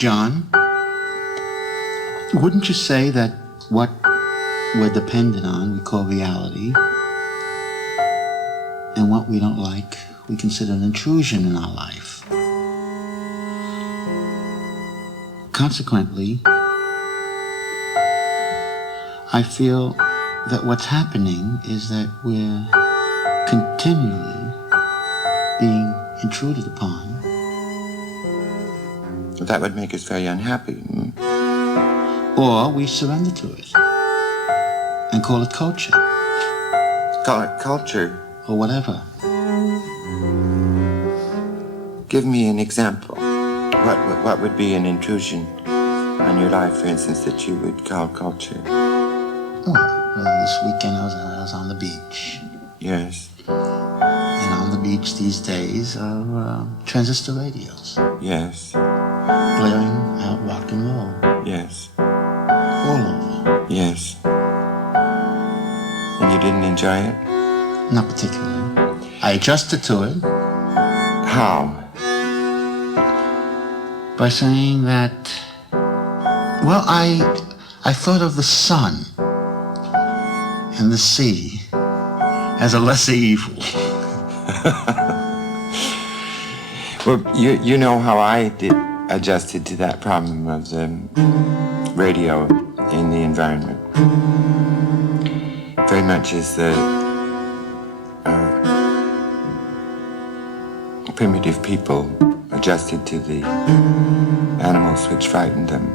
John, wouldn't you say that what we're dependent on we call reality, and what we don't like we consider an intrusion in our life? Consequently, I feel that what's happening is that we're continually being intruded upon. That would make us very unhappy. Or we surrender to it and call it culture. Call it culture? Or whatever. Give me an example. What would be an intrusion on your life, for instance, that you would call culture? Well, this weekend I was on the beach. Yes. And on the beach these days are transistor radios. Yes. Blaring out rock and roll. Yes. All over. Yes. And you didn't enjoy it? Not particularly. I adjusted to it. How? By saying that, well, I thought of the sun and the sea as a lesser evil. Well, you know how I adjusted to that problem of the radio in the environment. Very much as the primitive people adjusted to the animals which frightened them,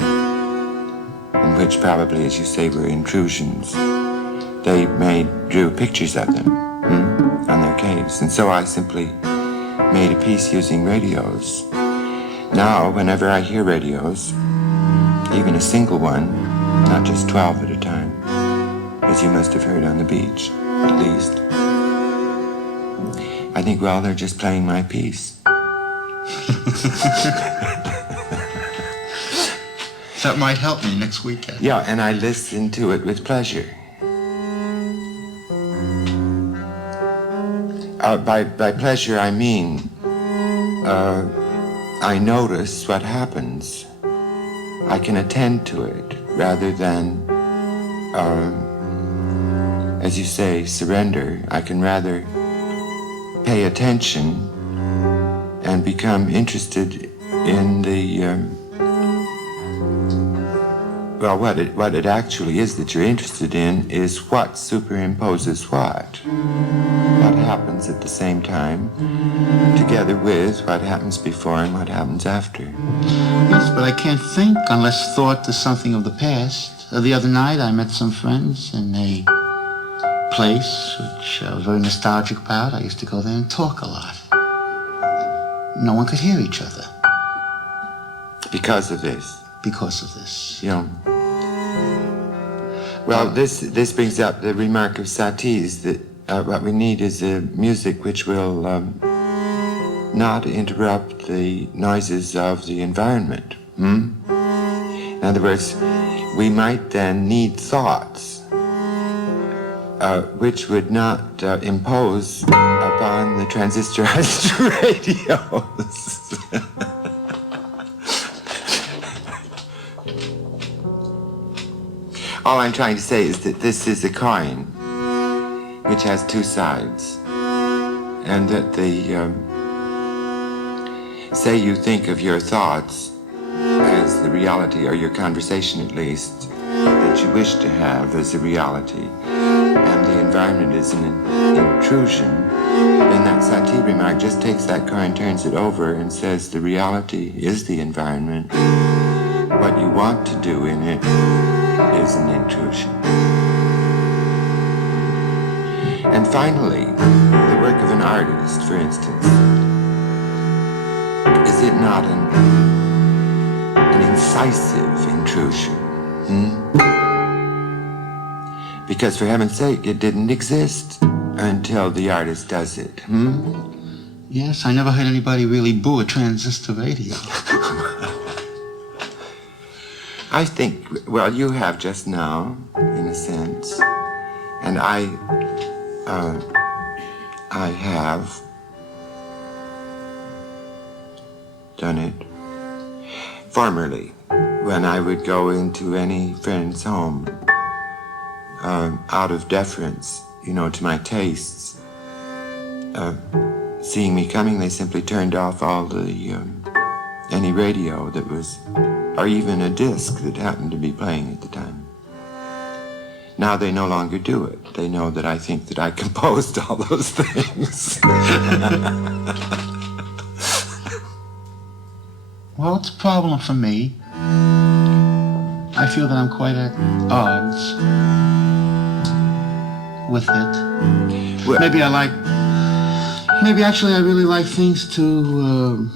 and which probably, as you say, were intrusions. They drew pictures of them on their caves, and so I simply made a piece using radios. Now, whenever I hear radios, even a single one, not just 12 at a time, as you must have heard on the beach, at least, I think, well, they're just playing my piece. That might help me next weekend. Yeah, and I listen to it with pleasure. By pleasure, I mean I notice what happens. I can attend to it rather than, as you say, surrender. I can rather pay attention and become interested in the, well, what it actually is that you're interested in is what superimposes what. What happens at the same time, together with what happens before and what happens after. Yes, but I can't think unless thought is something of the past. The other night I met some friends in a place which I was very nostalgic about. I used to go there and talk a lot. No one could hear each other. Because of this? Because of this. Yeah. Well, this brings up the remark of Satie's that what we need is a music which will not interrupt the noises of the environment. In other words, we might then need thoughts which would not impose upon the transistorized radios. All I'm trying to say is that this is a coin which has two sides, and that say you think of your thoughts as the reality, or your conversation at least, that you wish to have as a reality, and the environment is an intrusion, then that Satie remark just takes that coin, turns it over, and says the reality is the environment. What you want to do in it is an intrusion. And finally, the work of an artist, for instance, is it not an incisive intrusion? Because for heaven's sake, it didn't exist until the artist does it. Yes, I never heard anybody really boo a transistor radio. I think, well, you have just now, in a sense, and I have done it formerly, when I would go into any friend's home, out of deference, to my tastes, seeing me coming, they simply turned off all the any radio that was, or even a disc that happened to be playing at the time. Now they no longer do it. They know that I think that I composed all those things. Well, it's a problem for me. I feel that I'm quite at odds with it. Well, maybe actually I really like things to,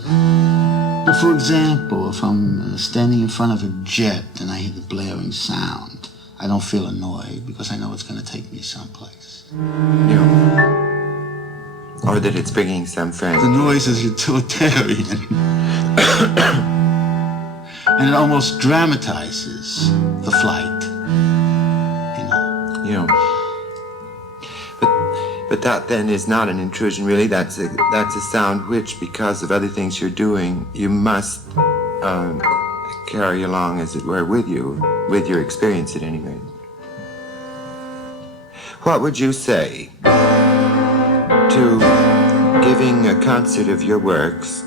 for example, if I'm standing in front of a jet and I hear the blaring sound, I don't feel annoyed because I know it's going to take me someplace. Or that it's bringing some friend. The noise is utilitarian. And it almost dramatizes the flight, But that then is not an intrusion, really. That's a sound which, because of other things you're doing, you must carry along, as it were, with you, with your experience at any rate. What would you say to giving a concert of your works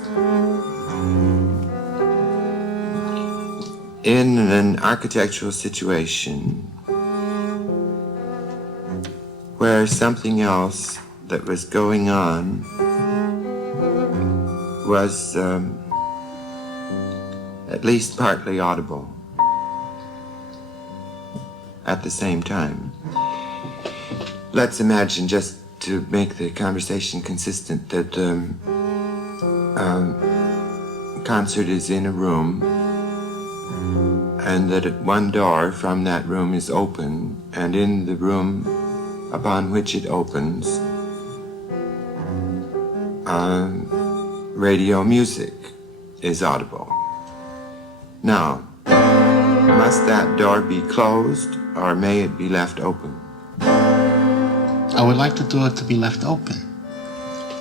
in an architectural situation where something else that was going on was at least partly audible at the same time? Let's imagine, just to make the conversation consistent, that concert is in a room and that one door from that room is open, and in the room upon which it opens, radio music is audible. Now, must that door be closed, or may it be left open? I would like the door to be left open,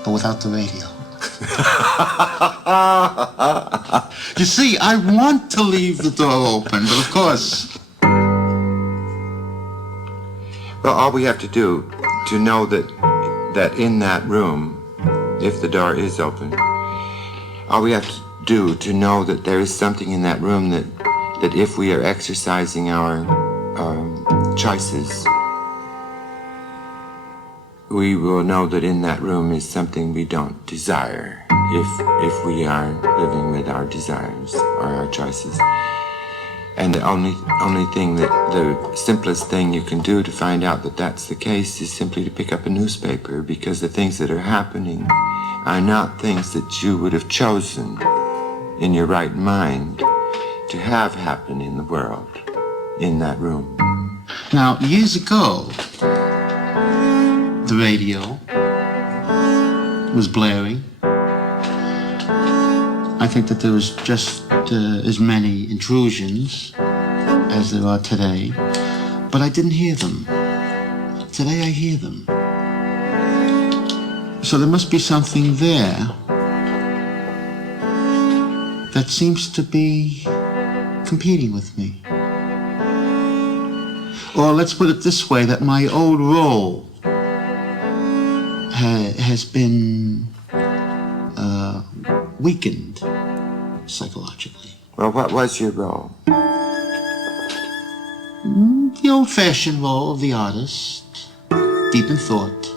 but without the radio. You see, I want to leave the door open, but of course... Well, all we have to do to know that in that room, if the door is open, all we have to do to know that there is something in that room that if we are exercising our choices, we will know that in that room is something we don't desire, if we are living with our desires or our choices. And the only thing the simplest thing you can do to find out that that's the case is simply to pick up a newspaper, because the things that are happening are not things that you would have chosen in your right mind to have happen in the world, in that room. Now, years ago, the radio was blaring. I think that there was just as many intrusions as there are today, but I didn't hear them. Today I hear them. So there must be something there that seems to be competing with me. Or let's put it this way, that my old role has been weakened psychologically. Well, what was your role? The old-fashioned role of the artist, deep in thought.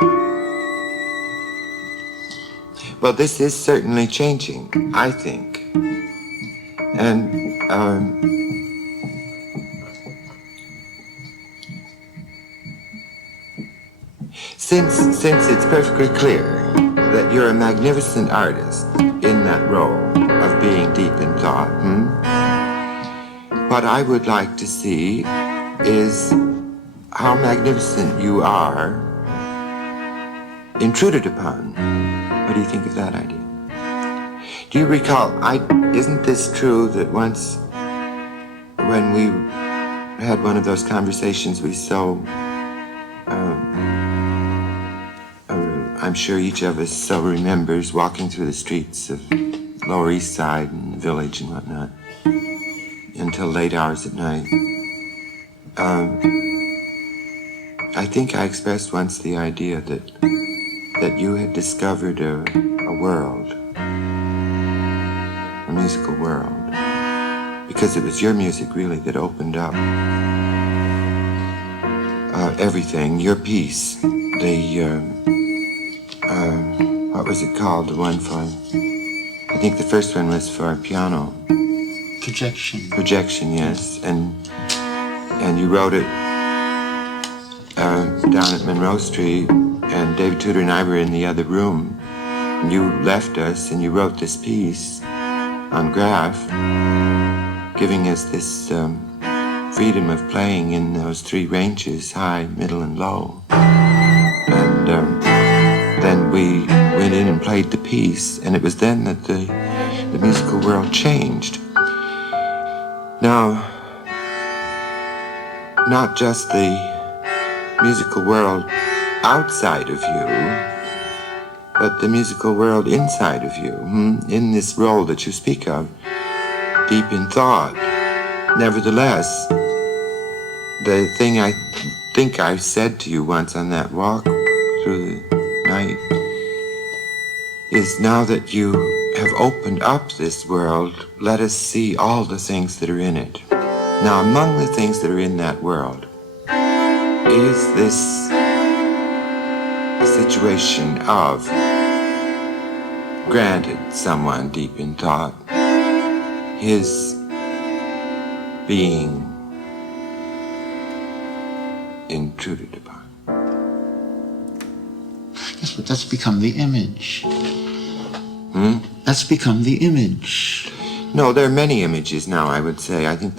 Well, this is certainly changing, I think. And since it's perfectly clear that you're a magnificent artist in that role of being deep in thought, what I would like to see is how magnificent you are intruded upon. What do you think of that idea? Do you recall, isn't this true that once when we had one of those conversations we so, I'm sure each of us so remembers walking through the streets of Lower East Side and the village and whatnot, until late hours at night. I think I expressed once the idea that you had discovered a world, a musical world, because it was your music really that opened up everything, your piece, what was it called, the one for, I think the first one was for piano. Projection. Projection, yes, and you wrote it down at Monroe Street, and David Tudor and I were in the other room, and you left us and you wrote this piece on graph, giving us this freedom of playing in those three ranges, high, middle, and low. And then we went in and played the piece, and it was then that the musical world changed. Now, not just the musical world outside of you, but the musical world inside of you, in this role that you speak of, deep in thought. Nevertheless, the thing I think I said to you once on that walk through the night is, now that you have opened up this world, let us see all the things that are in it. Now, among the things that are in that world is this situation of, granted, someone deep in thought, his being intruded upon. Yes, but that's become the image. That's become the image. No, there are many images now, I would say. I don't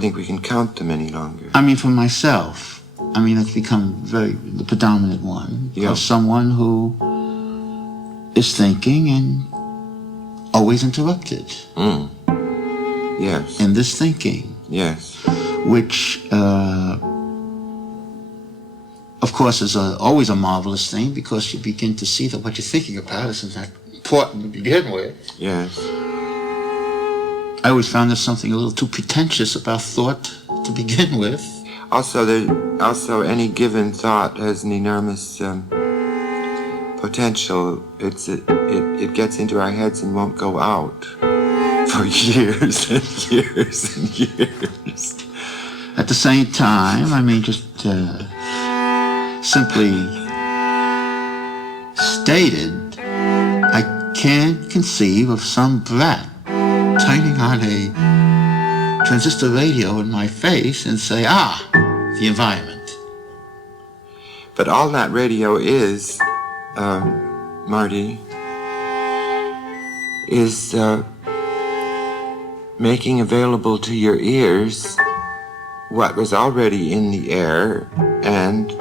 think we can count them any longer. I mean, for myself, it's become the predominant one. Yeah. Of someone who is thinking and always interrupted. Yes. In this thinking. Yes. Which, of course, is always a marvelous thing, because you begin to see that what you're thinking about isn't that important to begin with. Yes. I always found there's something a little too pretentious about thought to begin with. Also, any given thought has an enormous potential. It gets into our heads and won't go out for years and years and years. At the same time, just simply stated, I can't conceive of some brat turning on a transistor radio in my face and say, the environment. But all that radio is, Marty, is making available to your ears what was already in the air and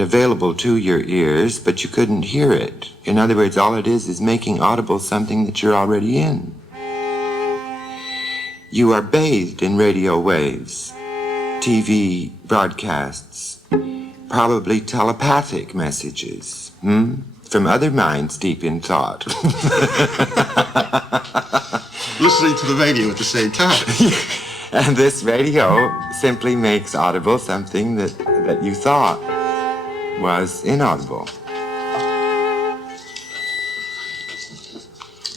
available to your ears, but you couldn't hear it. In other words, all it is making audible something that you're already in. You are bathed in radio waves, TV broadcasts, probably telepathic messages, from other minds deep in thought. Listening to the radio at the same time. And this radio simply makes audible something that you thought was inaudible.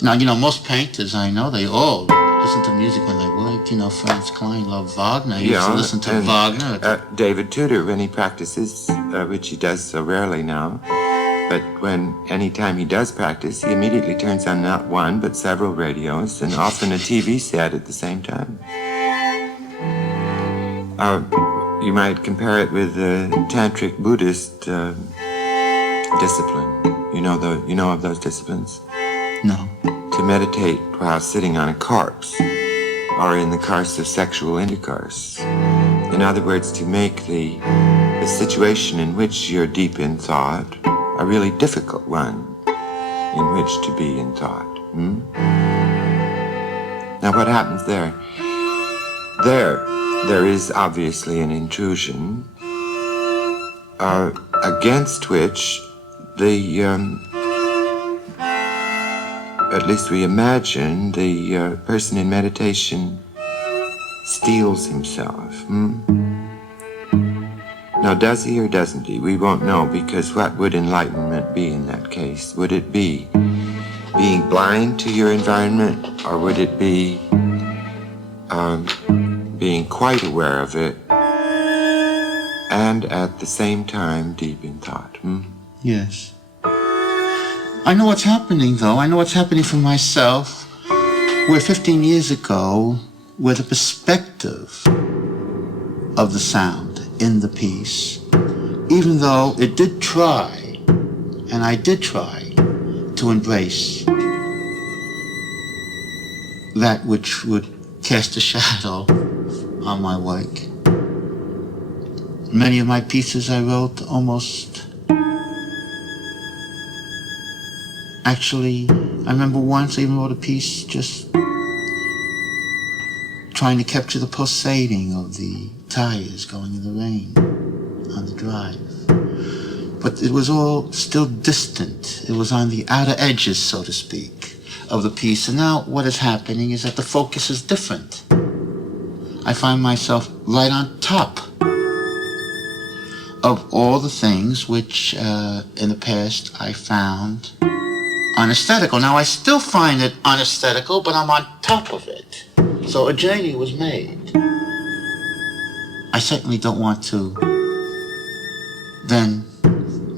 Now, most painters I know, they all listen to music when they work. Franz Klein loved Wagner. He used to listen to Wagner. David Tudor, when he practices, which he does so rarely now, but anytime he does practice, he immediately turns on not one, but several radios, and often a TV set at the same time. You might compare it with the Tantric Buddhist discipline. You know of those disciplines? No. To meditate while sitting on a corpse, or in the course of sexual intercourse. In other words, to make the situation in which you're deep in thought a really difficult one in which to be in thought. Now, what happens there? There is obviously an intrusion against which the at least we imagine, the person in meditation steals himself. Now, does he or doesn't he? We won't know, because what would enlightenment be in that case? Would it be being blind to your environment, or would it be being quite aware of it and at the same time deep in thought? Yes. I know what's happening, though. I know what's happening for myself, where 15 years ago, where the perspective of the sound in the piece, even though it did try, and I did try, to embrace that which would cast a shadow on my work. Many of my pieces I wrote almost... Actually, I remember once I even wrote a piece just trying to capture the pulsating of the tires going in the rain on the drive. But it was all still distant. It was on the outer edges, so to speak, of the piece. And now what is happening is that the focus is different. I find myself right on top of all the things which in the past I found unaesthetical. Now I still find it unaesthetical, but I'm on top of it. So a journey was made. I certainly don't want to then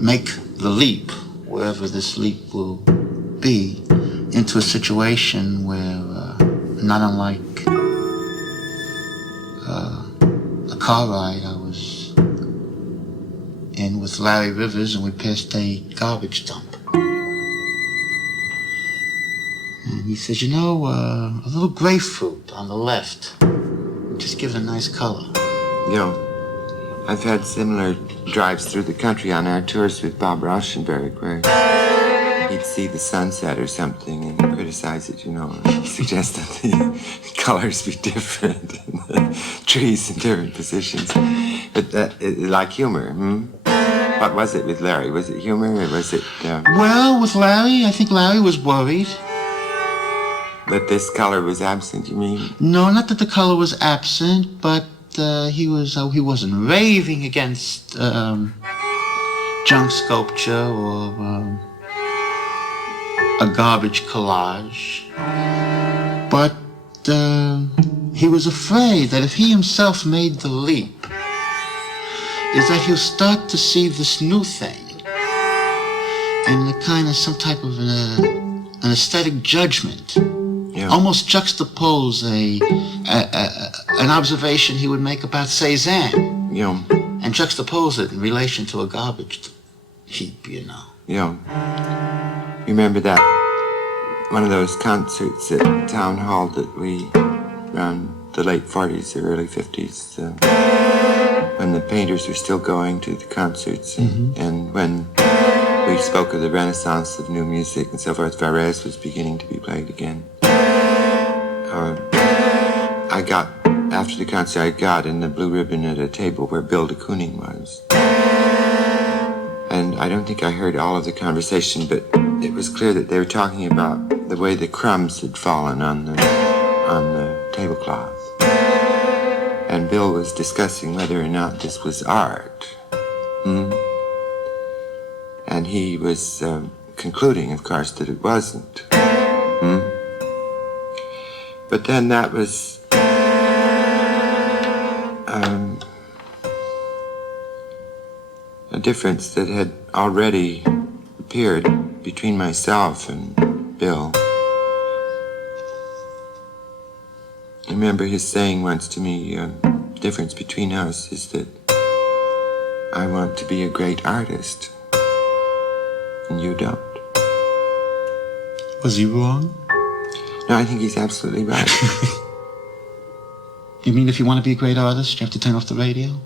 make the leap, wherever this leap will be, into a situation where, not unlike a car ride I was in with Larry Rivers, and we passed a garbage dump. And he says, you know, a little grapefruit on the left, just give it a nice color. You know, I've had similar drives through the country on our tours with Bob Rauschenberg, where he'd see the sunset or something and criticize it, you know, and suggest that the colors be different and the trees in different positions. But like humor, What was it with Larry? Was it humor or was it... Well, with Larry, I think Larry was worried. That this color was absent, you mean? No, not that the color was absent, but he wasn't raving against junk sculpture or a garbage collage. But he was afraid that if he himself made the leap, is that he'll start to see this new thing and a kind of some type of an aesthetic judgment. Yeah. Almost juxtapose an observation he would make about Cézanne. Yeah. And juxtapose it in relation to a garbage heap, you know. Yeah. You remember that one of those concerts at Town Hall that we around the late 40s or early 50s, when the painters were still going to the concerts, and when we spoke of the renaissance of new music and so forth, Varese was beginning to be played again. After the concert, I got in the blue ribbon at a table where Bill de Kooning was. And I don't think I heard all of the conversation, but it was clear that they were talking about the way the crumbs had fallen on the tablecloth. And Bill was discussing whether or not this was art. And he was concluding, of course, that it wasn't. But then that was a difference that had already appeared between myself and Bill. I remember his saying once to me, the difference between us is that I want to be a great artist, and you don't. Was he wrong? No, I think he's absolutely right. You mean if you want to be a great artist, you have to turn off the radio?